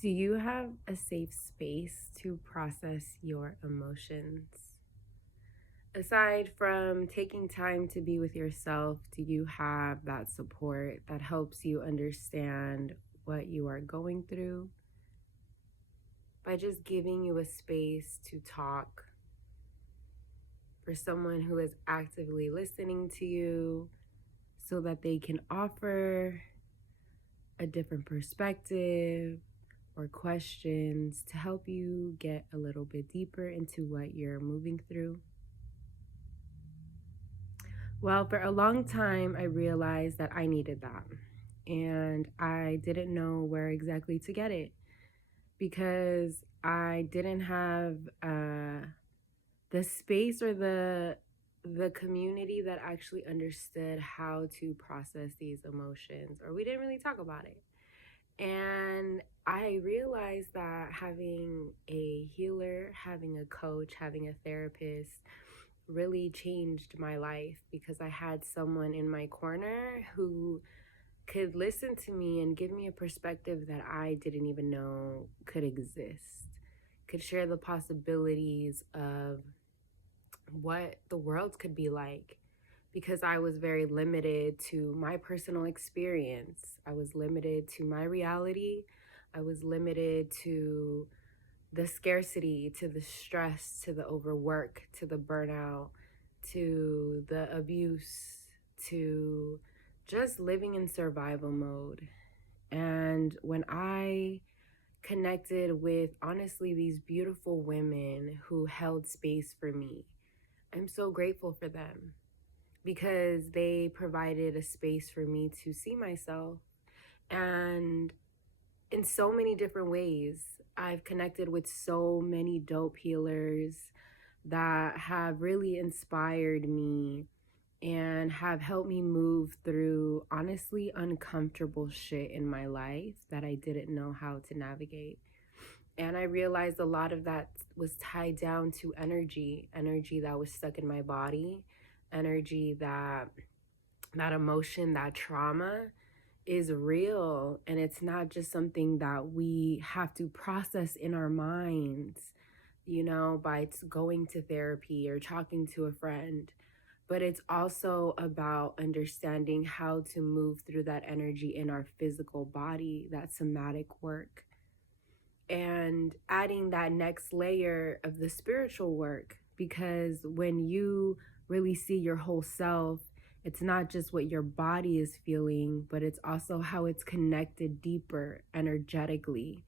Do you have a safe space to process your emotions? Aside from taking time to be with yourself, do you have that support that helps you understand what you are going through? By just giving you a space to talk, for someone who is actively listening to you so that they can offer a different perspective or questions to help you get a little bit deeper into what you're moving through. Well, for a long time, I realized that I needed that. And I didn't know where exactly to get it because I didn't have the space or the community that actually understood how to process these emotions, or we didn't really talk about it. And I realized that having a healer, having a coach, having a therapist really changed my life because I had someone in my corner who could listen to me and give me a perspective that I didn't even know could exist, could share the possibilities of what the world could be like because I was very limited to my personal experience. I was limited to my reality. I was limited to the scarcity, to the stress, to the overwork, to the burnout, to the abuse, to just living in survival mode. And when I connected with honestly these beautiful women who held space for me, I'm so grateful for them because they provided a space for me to see myself. And in so many different ways, I've connected with so many dope healers that have really inspired me and have helped me move through honestly uncomfortable shit in my life that I didn't know how to navigate. And I realized a lot of that was tied down to energy that was stuck in my body, energy that emotion, that trauma is real, and it's not just something that we have to process in our minds, by going to therapy or talking to a friend, but it's also about understanding how to move through that energy in our physical body, that somatic work, and adding that next layer of the spiritual work. Because when you really see your whole self, it's not just what your body is feeling, but it's also how it's connected deeper energetically.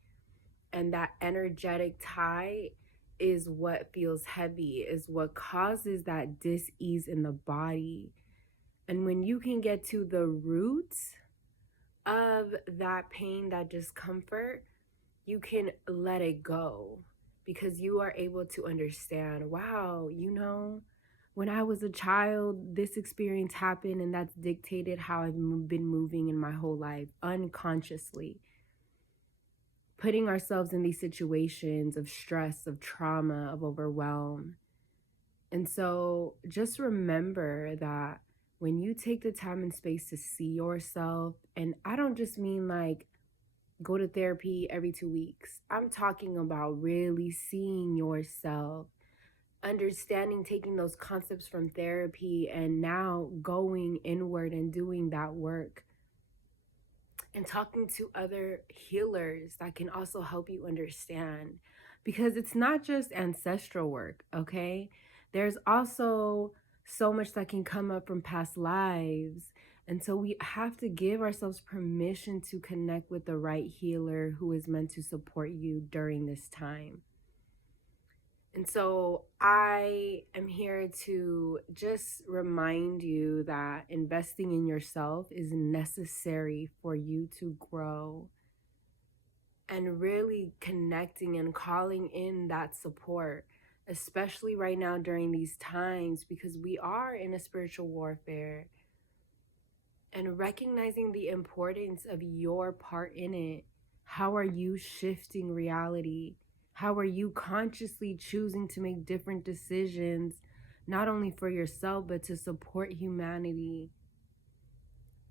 And that energetic tie is what feels heavy, is what causes that dis-ease in the body. And when you can get to the roots of that pain, that discomfort, you can let it go because you are able to understand, wow, when I was a child, this experience happened, and that's dictated how I've been moving in my whole life unconsciously. Putting ourselves in these situations of stress, of trauma, of overwhelm. And so just remember that when you take the time and space to see yourself, and I don't just mean like go to therapy every 2 weeks. I'm talking about really seeing yourself, understanding, taking those concepts from therapy, and now going inward and doing that work and talking to other healers that can also help you understand. Because it's not just ancestral work, okay? There's also so much that can come up from past lives. And so we have to give ourselves permission to connect with the right healer who is meant to support you during this time. And so I am here to just remind you that investing in yourself is necessary for you to grow, and really connecting and calling in that support, especially right now during these times, because we are in a spiritual warfare, and recognizing the importance of your part in it. How are you shifting reality? How are you consciously choosing to make different decisions, not only for yourself, but to support humanity?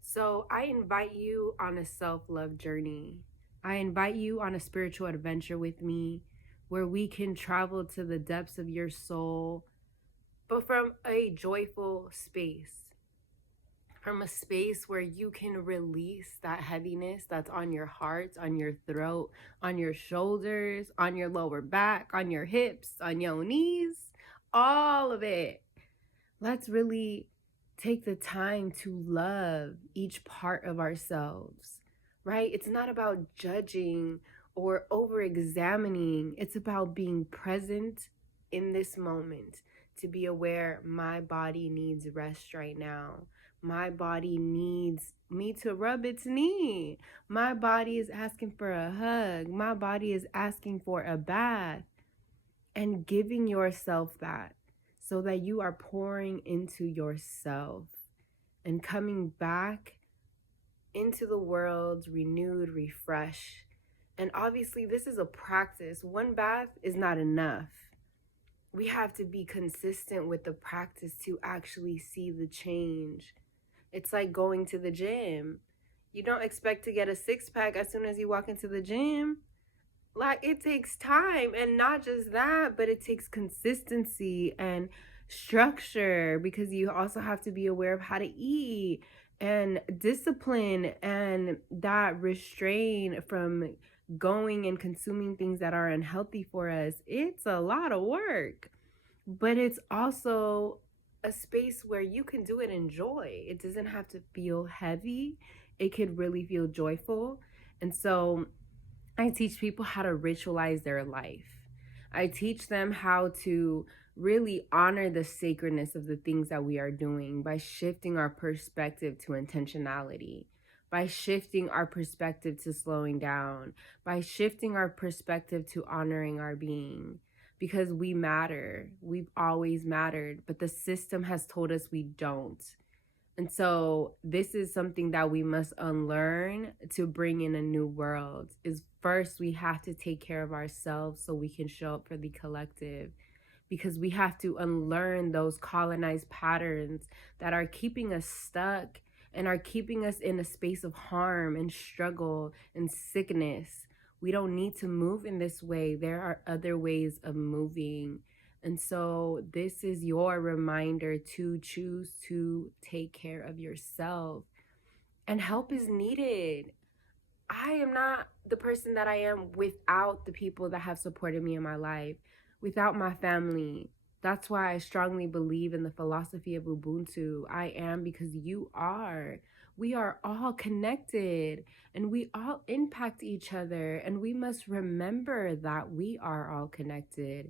So I invite you on a self-love journey. I invite you on a spiritual adventure with me where we can travel to the depths of your soul, but from a joyful space, from a space where you can release that heaviness that's on your heart, on your throat, on your shoulders, on your lower back, on your hips, on your knees, all of it. Let's really take the time to love each part of ourselves, right? It's not about judging or over examining, it's about being present in this moment, to be aware my body needs rest right now. My body needs me to rub its knee. My body is asking for a hug. My body is asking for a bath. And giving yourself that, so that you are pouring into yourself and coming back into the world renewed, refreshed. And obviously, this is a practice. One bath is not enough. We have to be consistent with the practice to actually see the change. It's like going to the gym. You don't expect to get a six-pack as soon as you walk into the gym. Like, it takes time, and not just that, but it takes consistency and structure, because you also have to be aware of how to eat and discipline and that restrain from going and consuming things that are unhealthy for us. It's a lot of work, but it's also a space where you can do it in joy. It doesn't have to feel heavy. It could really feel joyful. And so I teach people how to ritualize their life. I teach them how to really honor the sacredness of the things that we are doing by shifting our perspective to intentionality, by shifting our perspective to slowing down, by shifting our perspective to honoring our being. Because we matter. We've always mattered, but the system has told us we don't. And so this is something that we must unlearn to bring in a new world. Is first we have to take care of ourselves so we can show up for the collective, because we have to unlearn those colonized patterns that are keeping us stuck and are keeping us in a space of harm and struggle and sickness. We don't need to move in this way. There are other ways of moving. And so this is your reminder to choose to take care of yourself. And help is needed. I am not the person that I am without the people that have supported me in my life, without my family. That's why I strongly believe in the philosophy of Ubuntu. I am because you are. We are all connected and we all impact each other, and we must remember that we are all connected.